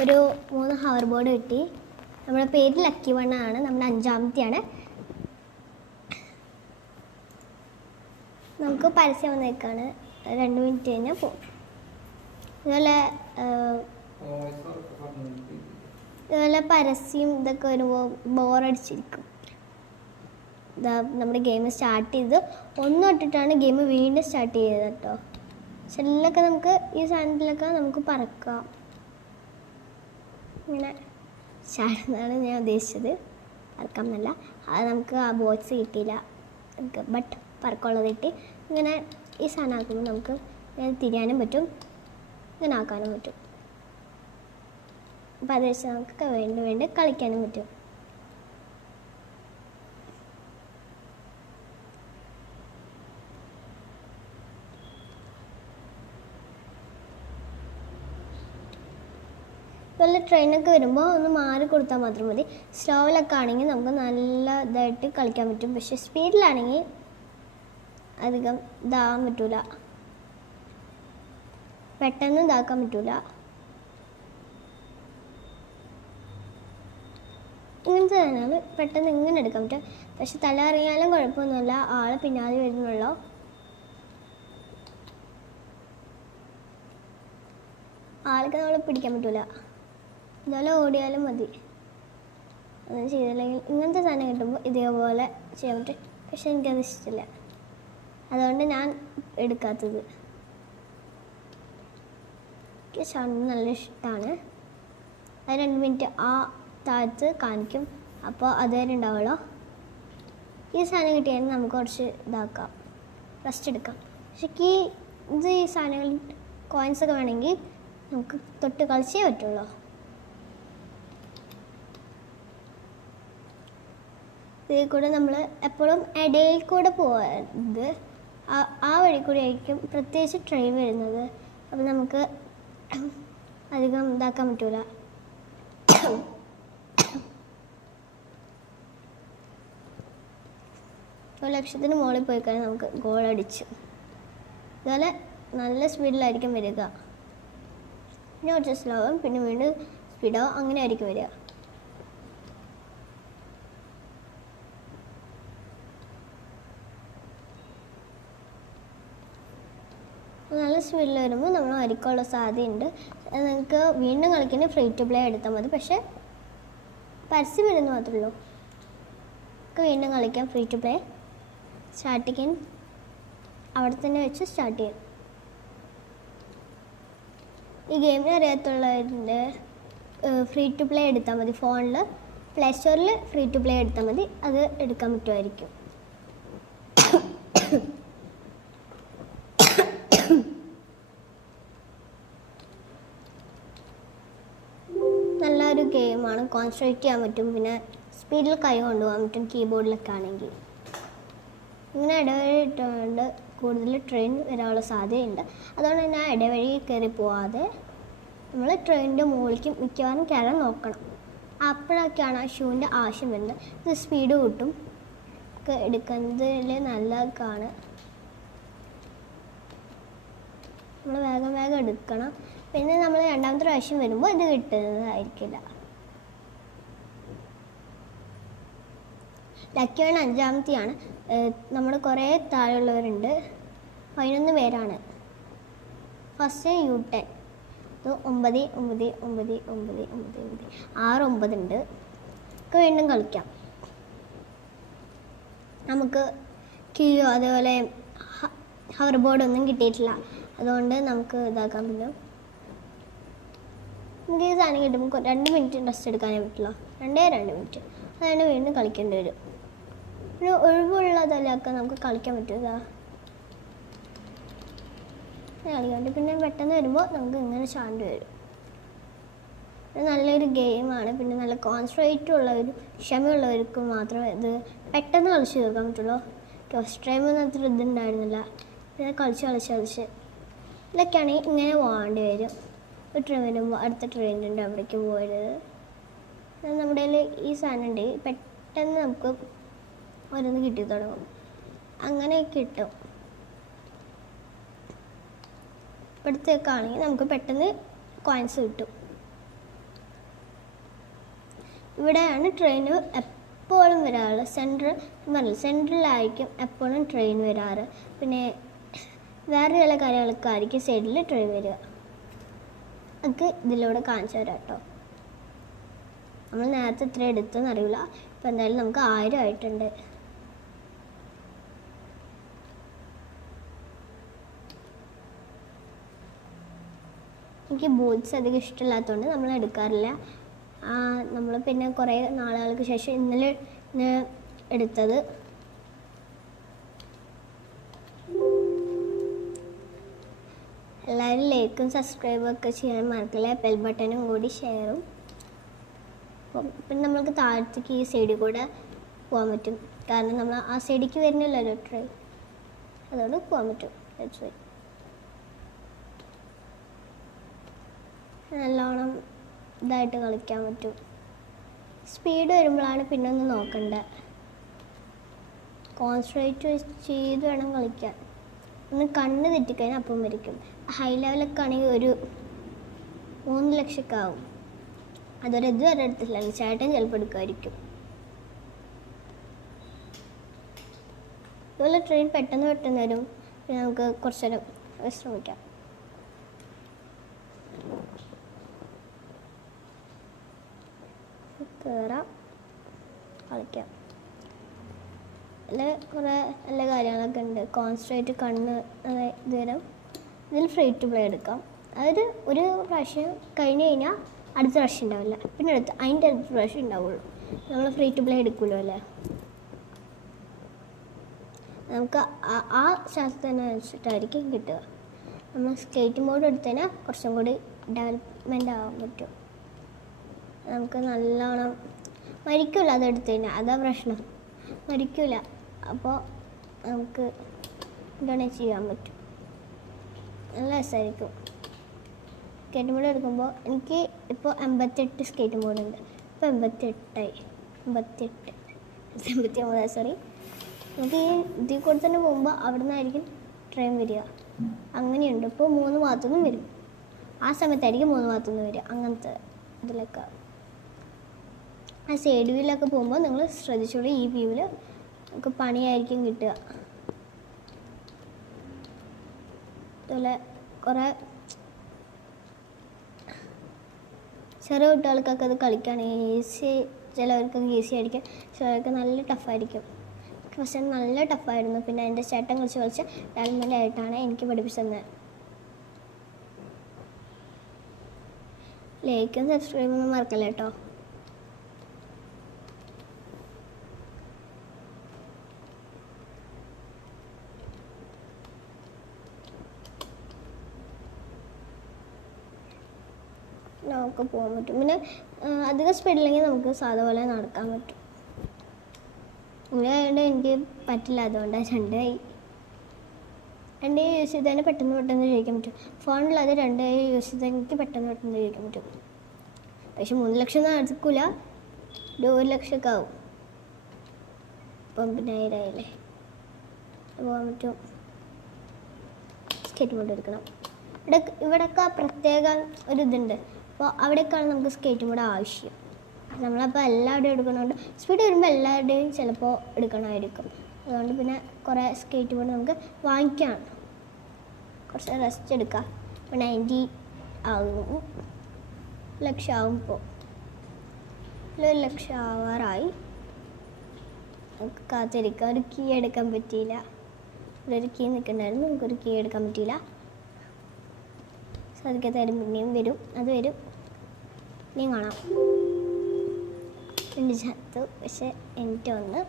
ഒരു 3 hour board കിട്ടി. നമ്മുടെ പേര് ലക്കി വണ്ണാണ്, നമ്മുടെ 5ാമത്തെയാണ്. നമുക്ക് പരസ്യം വന്നേക്കാണ്, 2 മിനിറ്റ് കഴിഞ്ഞാൽ പോകും. ഇതുപോലെ പരസ്യം ഇതൊക്കെ വരുമ്പോൾ ബോറടിച്ചിരിക്കും. ഇതാ നമ്മുടെ ഗെയിം സ്റ്റാർട്ട് ചെയ്ത് 1 തൊട്ടിട്ടാണ് ഗെയിം വീണ്ടും സ്റ്റാർട്ട് ചെയ്തത് കേട്ടോ. ചെല്ലൊക്കെ നമുക്ക് ഈ സാധനത്തിലൊക്കെ നമുക്ക് പറക്കാം. ഇങ്ങനെ ചാടുന്നതാണ് ഞാൻ ഉദ്ദേശിച്ചത്, പറക്കാം എന്നല്ല. അത് നമുക്ക് ആ ബോക്സ് കിട്ടിയില്ല, നമുക്ക് ബട്ട് പറക്കമുള്ളത് കിട്ടി. ഇങ്ങനെ ഈ സാധനം ആക്കുമ്പോൾ നമുക്ക് ഇങ്ങനെ തിരിയാനും പറ്റും, ഇങ്ങനെ ആക്കാനും പറ്റും. അപ്പോൾ അത് വെച്ച് നമുക്ക് വേണ്ടി കളിക്കാനും പറ്റും. ഇതുപോലെ ട്രെയിനൊക്കെ വരുമ്പോൾ ഒന്ന് മാറി കൊടുത്താൽ മാത്രം മതി. സ്ലോയിലൊക്കെ ആണെങ്കിൽ നമുക്ക് നല്ല ഇതായിട്ട് കളിക്കാൻ പറ്റും. പക്ഷെ സ്പീഡിലാണെങ്കിൽ അധികം ഇതാകാൻ പറ്റില്ല, പെട്ടെന്ന് ഇതാക്കാൻ പറ്റില്ല. ഇങ്ങനത്തെ സാധനങ്ങൾ പെട്ടെന്ന് ഇങ്ങനെ എടുക്കാൻ പറ്റും. പക്ഷെ തല അറിയാലും കുഴപ്പമൊന്നുമില്ല, ആൾ പിന്നാലെ വരുന്നുള്ളൂ. ആൾക്ക് നമ്മൾ പിടിക്കാൻ പറ്റില്ല, ഇതുപോലെ ഓടിയാലും മതി. അങ്ങനെ ചെയ്തില്ലെങ്കിൽ ഇങ്ങനത്തെ സാധനം കിട്ടുമ്പോൾ ഇതേപോലെ ചെയ്യാൻ പറ്റും. പക്ഷെ എനിക്കത് ഇഷ്ടമില്ല, അതുകൊണ്ട് ഞാൻ എടുക്കാത്തത്. എനിക്ക് ഷാണ് നല്ല ഇഷ്ടമാണ്. അത് 2 മിനിറ്റ് ആ താഴത്ത് കാണിക്കും, അപ്പോൾ അതുവരെ ഉണ്ടാവുള്ളൂ. ഈ സാധനം കിട്ടിയാൽ നമുക്ക് കുറച്ച് ഇതാക്കാം, റെസ്റ്റ് എടുക്കാം. പക്ഷേ ഈ സാധനങ്ങൾ കോയിൻസൊക്കെ വേണമെങ്കിൽ നമുക്ക് തൊട്ട് കളിച്ചേ പറ്റുള്ളൂ. ഇതിൽ കൂടെ നമ്മൾ എപ്പോഴും ഇടയിൽ കൂടെ പോകരുത്, ആ വഴി കൂടെ ആയിരിക്കും പ്രത്യേകിച്ച് ട്രെയിൻ വരുന്നത്. അപ്പോൾ നമുക്ക് അധികം ഇതാക്കാൻ പറ്റില്ല. ഒരു ലക്ഷത്തിന് മുകളിൽ പോയി കഴിഞ്ഞാൽ നമുക്ക് ഗോൾ അടിച്ചു. ഇതുപോലെ നല്ല സ്പീഡിലായിരിക്കും വരിക, പിന്നെ കുറച്ച് സ്ലോ ആവും, പിന്നെ വീണ്ടും സ്പീഡാവും, അങ്ങനെ ആയിരിക്കും വരിക. നല്ല സ്പീഡിൽ വരുമ്പോൾ നമ്മൾ അരിക്കാനുള്ള സാധ്യതയുണ്ട്. നിങ്ങൾക്ക് വീണ്ടും കളിക്കുന്ന ഫ്രീ ടു പ്ലേ എടുത്താൽ മതി. പക്ഷേ പരസ്യം വരുന്നത് മാത്രമേ ഉള്ളൂ. നമുക്ക് വീണ്ടും കളിക്കാം ഫ്രീ ടു പ്ലേ. സ്റ്റാർട്ടിങ് അവിടെ തന്നെ വെച്ച് സ്റ്റാർട്ട് ചെയ്യും. ഈ ഗെയിമിന് അറിയാത്തുള്ളവരുടെ ഫ്രീ ടു പ്ലേ എടുത്താൽ മതി. ഫോണിൽ പ്ലേ സ്റ്റോറിൽ ഫ്രീ ടു പ്ലേ എടുത്താൽ മതി, അത് എടുക്കാൻ പറ്റുമായിരിക്കും. നല്ലൊരു ഗെയിമാണ്, കോൺസെൻട്രേറ്റ് ചെയ്യാൻ പറ്റും. പിന്നെ സ്പീഡിൽ കൈ കൊണ്ടുപോകാൻ പറ്റും കീബോർഡിലൊക്കെ ആണെങ്കിൽ. ഇങ്ങനെ ഇടവഴിയിട്ടുണ്ട് കൂടുതൽ ട്രെയിൻ വരാനുള്ള സാധ്യതയുണ്ട്. അതുകൊണ്ട് തന്നെ ആ ഇടവഴി കയറി പോവാതെ നമ്മൾ ട്രെയിനിൻ്റെ മുകളിലേക്ക് മിക്കവാറും കയറാൻ നോക്കണം. അപ്പോഴൊക്കെയാണ് ആ ഷൂവിൻ്റെ ആവശ്യം വരുന്നത്. ഇത് സ്പീഡ് കൂട്ടും, ഒക്കെ എടുക്കുന്നതിൽ നല്ലതാണ്. നമ്മൾ വേഗം വേഗം എടുക്കണം. പിന്നെ നമ്മൾ 2ാമത്തെ പ്രാവശ്യം വരുമ്പോൾ ഇത് കിട്ടുന്നതായിരിക്കില്ല. Lucky one 5ാമത്തെയാണ്. നമ്മൾ കുറേ താഴെയുള്ളവരുണ്ട്, 11 പേരാണ്. ഫസ്റ്റ് U10, ഇത് 9 9 9 9 9 6 9 ഉണ്ട്. ഒക്കെ വീണ്ടും കളിക്കാം. നമുക്ക് കീയോ അതേപോലെ ഹവർ ബോർഡൊന്നും കിട്ടിയിട്ടില്ല, അതുകൊണ്ട് നമുക്ക് ഇതാക്കാൻ പറ്റും. നമുക്ക് ഈ സാധനം കിട്ടുമ്പോൾ 2 മിനിറ്റ് റെസ്റ്റ് എടുക്കാനേ പറ്റുള്ളൂ, 2 മിനിറ്റ്. അതാണ് വീണ്ടും കളിക്കേണ്ടി വരും. പിന്നെ ഒഴിവുള്ളതിലൊക്കെ നമുക്ക് കളിക്കാൻ പറ്റില്ല, കളിക്കാണ്ട്. പിന്നെ പെട്ടെന്ന് വരുമ്പോൾ നമുക്ക് ഇങ്ങനെ ചാണ്ടി വരും. നല്ലൊരു ഗെയിമാണ്. പിന്നെ നല്ല കോൺസെൻട്രേറ്റ് ഉള്ളവരും ക്ഷമയുള്ളവർക്ക് മാത്രമേ ഇത് പെട്ടെന്ന് കളിച്ച് തീർക്കാൻ പറ്റുള്ളൂ. ഫസ്റ്റ് ടൈമൊന്നും അത്ര ഇതുണ്ടായിരുന്നില്ല. പിന്നെ കളിച്ച് ഇതൊക്കെയാണെങ്കിൽ ഇങ്ങനെ പോകേണ്ടി വരും. ഒരു ട്രെയിൻ വരുമ്പോൾ അടുത്ത ട്രെയിനുണ്ട്, അവിടേക്ക് പോയത്. നമ്മുടെ ഈ സാധനം ഉണ്ട്, പെട്ടെന്ന് നമുക്ക് ഓരോന്ന് കിട്ടി തുടങ്ങും, അങ്ങനെ കിട്ടും. ഇപ്പോഴത്തേക്കാണെങ്കിൽ നമുക്ക് പെട്ടെന്ന് കോയിൻസ് കിട്ടും. ഇവിടെയാണ് ട്രെയിൻ എപ്പോഴും വരാറ്. സെൻട്രലായിരിക്കും എപ്പോഴും ട്രെയിൻ വരാറ്. പിന്നെ വേറെ ചില കാര്യങ്ങൾക്കായിരിക്കും സൈഡിൽ ട്രെയിൻ വരിക. നമുക്ക് ഇതിലൂടെ കാണിച്ചു തരാം കേട്ടോ. നമ്മൾ നേരത്തെ ഇത്ര എടുത്തെന്ന് അറിയില്ല. ഇപ്പം എന്തായാലും നമുക്ക് 1000 ആയിട്ടുണ്ട്. എനിക്ക് ബൂട്ട്സ് അധികം ഇഷ്ടമില്ലാത്തതുകൊണ്ട് നമ്മൾ എടുക്കാറില്ല. നമ്മൾ പിന്നെ കുറേ നാളുകൾക്ക് ശേഷം ഇന്നലെ എടുത്തത്. എല്ലാവരും ലൈക്കും സബ്സ്ക്രൈബും ഒക്കെ ചെയ്യാൻ മറക്കില്ല. ബെൽ ബട്ടണും കൂടി ഷെയറും. അപ്പം പിന്നെ നമ്മൾക്ക് താഴത്തേക്ക് ഈ സൈഡിൽ കൂടെ പോകാൻ പറ്റും. കാരണം നമ്മൾ ആ സൈഡിലേക്ക് വരുന്നില്ലല്ലോ ട്രെയിൻ, അതുകൊണ്ട് പോകാൻ പറ്റും. നല്ലോണം ഇതായിട്ട് കളിക്കാൻ പറ്റും. സ്പീഡ് വരുമ്പോഴാണ് പിന്നെ ഒന്ന് നോക്കണ്ടേ. കോൺസെൻട്രേറ്റ് ചെയ്ത് വേണം കളിക്കാൻ. ഒന്ന് കണ്ണ് തെറ്റിക്കഴിഞ്ഞാൽ അപ്പം വരയ്ക്കും. ഹൈ ലെവലൊക്കെ ആണെങ്കിൽ ഒരു 3 ലക്ഷമൊക്കെ ആവും. അതൊരു ഇതുവരെ എടുത്തില്ല. ചേട്ടൻ ചിലപ്പോൾ എടുക്കുമായിരിക്കും. ഇതുപോലെ ട്രെയിൻ പെട്ടെന്ന് വരും. പിന്നെ നമുക്ക് കുറച്ച് നേരം വിശ്രമിക്കാം. കയറാം, കളിക്കാം. അതിൽ കുറേ നല്ല കാര്യങ്ങളൊക്കെ ഉണ്ട്. കോൺസെൻട്രേറ്റ് കണ്ണ് ഇതുവരും. ഇതിൽ ഫ്രീ ടു പ്ലേ എടുക്കാം. അതായത് ഒരു പ്രാവശ്യം കഴിഞ്ഞ് കഴിഞ്ഞാൽ അടുത്ത പ്രാവശ്യം ഉണ്ടാവില്ല. പിന്നെ അതിൻ്റെ അടുത്ത പ്രാവശ്യം ഉണ്ടാവുള്ളൂ. നമ്മൾ ഫ്രീ ടു പ്ലേ എടുക്കുമല്ലോ അല്ലേ. നമുക്ക് ആ ശാസ്ത്രത്തിനനുസരിച്ചിട്ടായിരിക്കും കിട്ടുക. നമ്മൾ സ്കേറ്റ് മോഡ് എടുത്തതിനാൽ കുറച്ചും കൂടി ഡെവലപ്മെൻ്റ് ആവാൻ പറ്റും. നമുക്ക് നല്ലോണം മരിക്കില്ല അതെടുത്ത് കഴിഞ്ഞാൽ. അതാ പ്രശ്നം, മരിക്കില്ല. അപ്പോൾ നമുക്ക് ഡൊണേറ്റ് ചെയ്യാൻ പറ്റും. നല്ല രസമായിരിക്കും. സ്കേറ്റ് ബോർഡ് എടുക്കുമ്പോൾ എനിക്ക് ഇപ്പോൾ 88 സ്കേറ്റ് ബോർഡ് ഉണ്ട്. ഇപ്പോൾ 89 സോറി. നമുക്ക് ഈ ഇതിൽ കൂടെ തന്നെ പോകുമ്പോൾ അവിടെ നിന്നായിരിക്കും ട്രെയിൻ വരിക. അങ്ങനെയുണ്ട്. ഇപ്പോൾ 3 ഭാഗത്തുനിന്നും വരും. ആ സമയത്തായിരിക്കും 3 ഭാഗത്തുനിന്ന് വരിക. അങ്ങനത്തെ ഇതിലൊക്കെ ആ സൈഡ് വ്യൂവിലൊക്കെ പോകുമ്പോൾ നിങ്ങൾ ശ്രദ്ധിച്ചോളൂ. ഈ വ്യൂവിൽ നമുക്ക് പണിയായിരിക്കും കിട്ടുക. അതുപോലെ കുറേ ചെറിയ കുട്ടികൾക്കൊക്കെ അത് കളിക്കുകയാണെങ്കിൽ ഈസി. ചിലവർക്കൊക്കെ ഈസി ആയിരിക്കും, ചിലവർക്ക് നല്ല ടഫായിരിക്കും. പക്ഷേ നല്ല ടഫായിരുന്നു. പിന്നെ എൻ്റെ ചേട്ടൻ കളിച്ച് ഡെവലപ്മെൻ്റ് ആയിട്ടാണ് എനിക്ക് പഠിപ്പിച്ചത്. ലൈക്കും സബ്സ്ക്രൈബ് ഒന്നും മറക്കല്ല കേട്ടോ. നമുക്ക് പോകാൻ പറ്റും. പിന്നെ അധികം സ്പീഡില്ലെങ്കിൽ നമുക്ക് സാധാ പോലെ നടക്കാൻ പറ്റും. ഇങ്ങനെയായതുകൊണ്ട് എനിക്ക് പറ്റില്ല. അതുകൊണ്ടാണ് 2 കൈ യൂസ് ചെയ്ത് തന്നെ പെട്ടെന്ന് ജയിക്കാൻ പറ്റും. ഫോണിലത് 2 കൈ യൂസ് ചെയ്താൽ എനിക്ക് പെട്ടെന്ന് ജയിക്കാൻ പറ്റും. പക്ഷെ 3 ലക്ഷം ഒന്നും അടുക്കില്ല. 1 ലക്ഷമൊക്കെ ആവും. ഇപ്പം 50,000 ആയില്ലേ. പോകാൻ പറ്റും. സ്കേറ്റ് ബോർഡ് എടുക്കണം. ഇവിടെയൊക്കെ പ്രത്യേക ഒരു ഇതുണ്ട്. അപ്പോൾ അവിടേക്കാണ് നമുക്ക് സ്കേറ്റ് ബോർഡ് ആവശ്യം. നമ്മളപ്പോൾ എല്ലാവരുടെയും എടുക്കുന്നതുകൊണ്ട് സ്പീഡ് വരുമ്പോൾ എല്ലാവരുടെയും ചിലപ്പോൾ എടുക്കണമായിരിക്കും. അതുകൊണ്ട് പിന്നെ കുറേ സ്കേറ്റ് ബോർഡ് നമുക്ക് വാങ്ങിക്കാം. കുറച്ച് റെസ്റ്റ് എടുക്കാം. ഇപ്പോൾ 90 ആകും. 1 ലക്ഷം ആകും. ഇപ്പോൾ 1 ലക്ഷം ആവാറായി. നമുക്ക് കാത്തിരിക്കാം. ഒരു കീ എടുക്കാൻ പറ്റിയില്ല. ഒരു കീ നിൽക്കണ്ടായിരുന്നു. നമുക്കൊരു കീ എടുക്കാൻ പറ്റിയില്ല. സാധിക്കാത്തവരും പിന്നെയും വരും. അത് വരും. ഇനിയും കാണാം. 2 ചത്തു. പക്ഷെ എനിക്ക് ഒന്ന്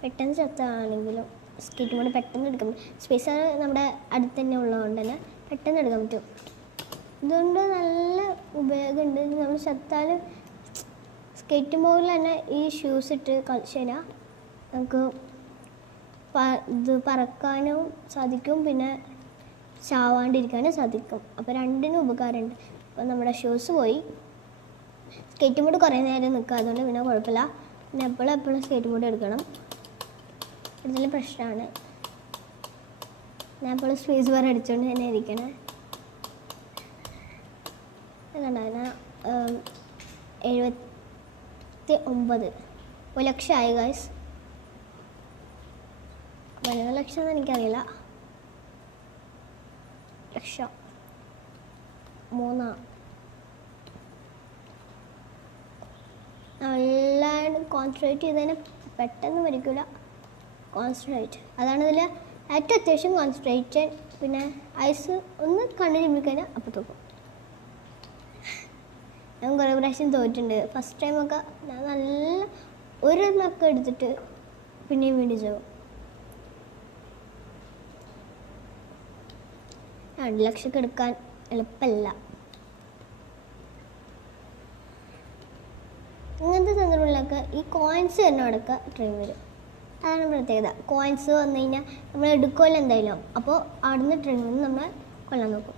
പെട്ടെന്ന് ചത്താണെങ്കിലും സ്കേറ്റ് ബോർഡ് പെട്ടെന്ന് എടുക്കാൻ പറ്റും. സ്പേസ് നമ്മുടെ അടുത്ത് തന്നെ ഉള്ളതുകൊണ്ട് തന്നെ പെട്ടെന്ന് എടുക്കാൻ പറ്റും. ഇതുകൊണ്ട് നല്ല ഉപയോഗമുണ്ട്. നമ്മൾ ചത്താൽ സ്കേറ്റ് ബോർഡിൽ തന്നെ ഈ ഷൂസ് ഇട്ട് കളിച്ച് കഴിഞ്ഞാൽ നമുക്ക് ഇത് പറക്കാനും സാധിക്കും. പിന്നെ ചാവാണ്ടിരിക്കാനും സാധിക്കും. അപ്പോൾ രണ്ടിനും ഉപകാരമുണ്ട്. അപ്പോൾ നമ്മുടെ ഷൂസ് പോയി. സ്കേറ്റ് ബോർഡ് കുറേ നേരം നിൽക്കുക. അതുകൊണ്ട് പിന്നെ കുഴപ്പമില്ല. പിന്നെ എപ്പോഴും സ്കേറ്റ് ബോർഡ് എടുക്കണം. ഇതിൽ പ്രശ്നമാണ്. ഞാൻ എപ്പോഴും സ്പേസ് ബാർ അടിച്ചുകൊണ്ട് തന്നെ ഇരിക്കണേ. കണ്ടോ, ഞാൻ 79 1,00,000 ഗൈസ്. 1,00,000 എന്ന് എനിക്കറിയില്ല. ലക്ഷം 3 നല്ലോണം കോൺസെൻട്രേറ്റ് ചെയ്തതിന് പെട്ടെന്ന് മരിക്കില്ല. കോൺസെൻട്രേറ്റ് അതാണ് ഇതിൽ ഏറ്റവും അത്യാവശ്യം കോൺസെൻട്രേഷൻ. പിന്നെ ഐസ് ഒന്ന് കണ്ണിൽ ചിമ്മിക്കഴിഞ്ഞാൽ അപ്പോൾ തൂക്കും. ഞാൻ കുറേ പ്രാവശ്യം തോറ്റിട്ടുണ്ട്. ഫസ്റ്റ് ടൈമൊക്കെ ഞാൻ നല്ല ഒരെണ്ണമൊക്കെ എടുത്തിട്ട് പിന്നെയും വീണ്ടും ചെയ്യും. 2 ലക്ഷമൊക്കെ എടുക്കാൻ എളുപ്പമല്ല. ഇങ്ങനത്തെ സന്ദർഭങ്ങളിലൊക്കെ ഈ കോയിൻസ് തന്നെ അടക്ക ട്രെയിൻ വരും. അതാണ് പ്രത്യേകത. കോയിൻസ് വന്നു കഴിഞ്ഞാൽ നമ്മൾ എടുക്കുമല്ലോ എന്തായാലും. അപ്പോൾ അവിടുന്ന് ട്രെയിൻ വന്ന് നമ്മൾ കൊല്ലാൻ നോക്കും.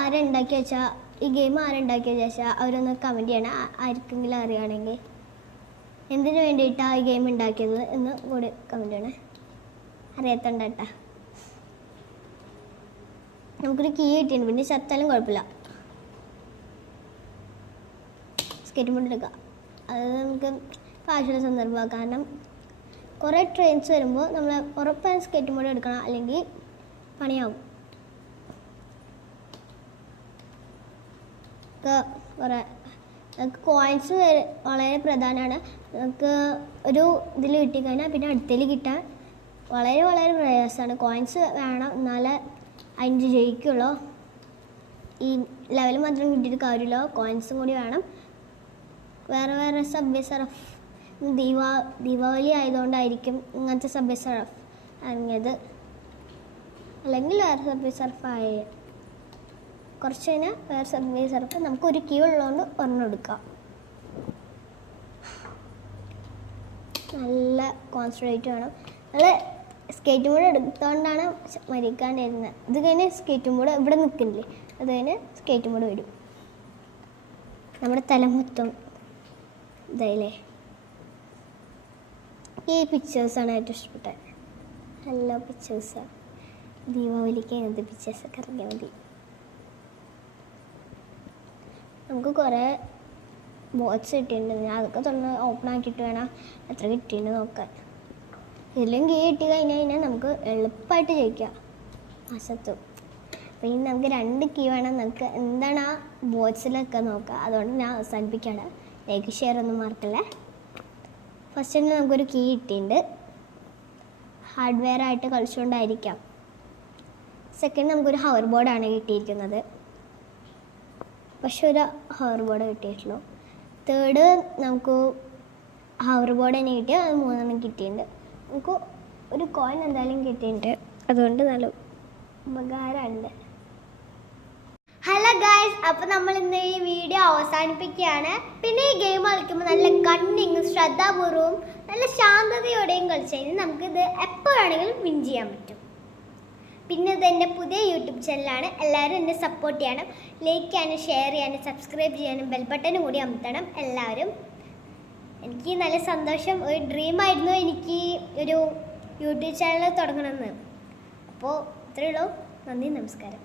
ആരുണ്ടാക്കി വെച്ചാൽ ഈ ഗെയിം ആരുണ്ടാക്കിയ വെച്ചാൽ അവരൊന്ന് കമൻറ്റ് ചെയ്യണം. ആർക്കെങ്കിലും അറിയുകയാണെങ്കിൽ എന്തിനു വേണ്ടിയിട്ടാണ് ഈ ഗെയിം ഉണ്ടാക്കിയത് എന്ന് കൂടി കമൻറ്റ് ചെയ്യണേ. അറിയാത്തണ്ടാട്ടാ. നമുക്കൊരു കീ കിട്ടിയിട്ടുണ്ട്. പിന്നെ ചത്താലും കുഴപ്പമില്ല. സ്കേറ്റ് ബോർഡ് എടുക്കുക. അത് നമുക്ക് ആവശ്യമുള്ള സന്ദർഭമാണ്. കാരണം കുറേ ട്രെയിൻസ് വരുമ്പോൾ നമ്മൾ ഉറപ്പായും സ്കേറ്റ് ബോർഡ് എടുക്കണം, അല്ലെങ്കിൽ പണിയാവും. കുറേ നമുക്ക് കോയിൻസ് വളരെ പ്രധാനമാണ്. നമുക്ക് ഒരു ഇതിൽ കിട്ടിക്കഴിഞ്ഞാൽ പിന്നെ അടുത്തേൽ കിട്ടാൻ വളരെ വളരെ പ്രയാസമാണ്. കോയിൻസ് വേണം, എന്നാലേ അതിന് ജയിക്കുള്ളൂ. ഈ ലെവൽ മാത്രം കിട്ടിയിട്ട് കാര്യമില്ല, കോയിൻസും കൂടി വേണം. വേറെ വേറെ സബ്വേ സർഫ് ദീപാവലി ആയതുകൊണ്ടായിരിക്കും ഇങ്ങനത്തെ സബ്വേ സർഫ് ഇറങ്ങിയത്. അല്ലെങ്കിൽ വേറെ സബ്വേ സർഫ് ആയ കുറച്ച് കഴിഞ്ഞാൽ വേറെ സബ്വേ സർഫ്. നമുക്കൊരു കീ ഉള്ളതുകൊണ്ട് ഒരെണ്ണം എടുക്കാം. നല്ല കോൺസെൻട്രേറ്റ് വേണം. നല്ല സ്കേറ്റും ബോർഡ് എടുത്തുകൊണ്ടാണ് മരിക്കാണ്ടിരുന്നത്. ഇത് കഴിഞ്ഞ് സ്കേറ്റും ബോർഡ് ഇവിടെ നിൽക്കുന്നില്ലേ, അത് കഴിഞ്ഞ് സ്കേറ്റും ബോർഡ് വരും. നമ്മുടെ തല മൊത്തം ഇതായില്ലേ. ഈ പിക്ചേഴ്സാണ് ഏറ്റവും ഇഷ്ടപ്പെട്ടത്. നല്ല പിക്ചേഴ്സാണ്. ദീപാവലിക്ക് അങ്ങനത്തെ പിക്ചേഴ്സൊക്കെ ഇറങ്ങിയാൽ മതി. നമുക്ക് കുറേ ബോട്ട്സ് കിട്ടിയിട്ടുണ്ട്. ഞാൻ അതൊക്കെ തുറന്ന് ഓപ്പൺ ആക്കിയിട്ട് വേണം എത്ര കിട്ടിയിട്ടുണ്ട് നോക്കാൻ. ഇതിലും കീ കിട്ടി കഴിഞ്ഞാൽ നമുക്ക് എളുപ്പമായിട്ട് ജയിക്കാം വശത്തും. അപ്പോൾ ഇനി നമുക്ക് 2 കീ വേണം. നമുക്ക് എന്താണ് ആ ബോട്ട്സിലൊക്കെ നോക്കുക. അതുകൊണ്ട് ഞാൻ അവസാനിപ്പിക്കുകയാണ്. ലൈക്ക് ഷെയർ ഒന്നും മറക്കല്ലേ. ഫസ്റ്റ് തന്നെ നമുക്കൊരു കീ കിട്ടിയിട്ടുണ്ട്. ഹാർഡ്വെയർ ആയിട്ട് കളിച്ചുകൊണ്ടായിരിക്കാം. സെക്കൻഡ് നമുക്കൊരു ഹവർ ബോർഡാണ് കിട്ടിയിരിക്കുന്നത്. പക്ഷെ ഒരു ഹവർ ബോർഡ് കിട്ടിയിട്ടുള്ളൂ. തേർഡ് നമുക്ക് ഹവർ ബോർഡ് തന്നെ കിട്ടി. അത് 3 കിട്ടിയിട്ടുണ്ട്. നമുക്ക് ഒരു കോയിൻ എന്തായാലും കിട്ടിയിട്ടുണ്ട്. അതുകൊണ്ട് നല്ല ഉപകാരമുണ്ട്. ഹലോ ഗൈസ്, അപ്പോൾ നമ്മൾ ഇന്ന് ഈ വീഡിയോ അവസാനിപ്പിക്കുകയാണ്. പിന്നെ ഈ ഗെയിം കളിക്കുമ്പോൾ നല്ല കണ്ണിങ്ങും ശ്രദ്ധാപൂർവവും നല്ല ശാന്തതയോടെയും കളിച്ചു കഴിഞ്ഞാൽ നമുക്കിത് എപ്പോൾ വേണമെങ്കിലും വിൻ ചെയ്യാൻ പറ്റും. പിന്നെ ഇത് എൻ്റെ പുതിയ യൂട്യൂബ് ചാനലാണ്. എല്ലാവരും എന്നെ സപ്പോർട്ട് ചെയ്യണം. ലൈക്ക് ചെയ്യാനും ഷെയർ ചെയ്യാനും സബ്സ്ക്രൈബ് ചെയ്യാനും ബെൽ ബട്ടനും കൂടി അമർത്തണം എല്ലാവരും. എനിക്ക് നല്ല സന്തോഷം. ഒരു ഡ്രീമായിരുന്നു എനിക്ക് ഒരു യൂട്യൂബ് ചാനൽ തുടങ്ങണമെന്ന്. അപ്പോൾ ഇത്രയേ ഉള്ളൂ. നന്ദി, നമസ്കാരം.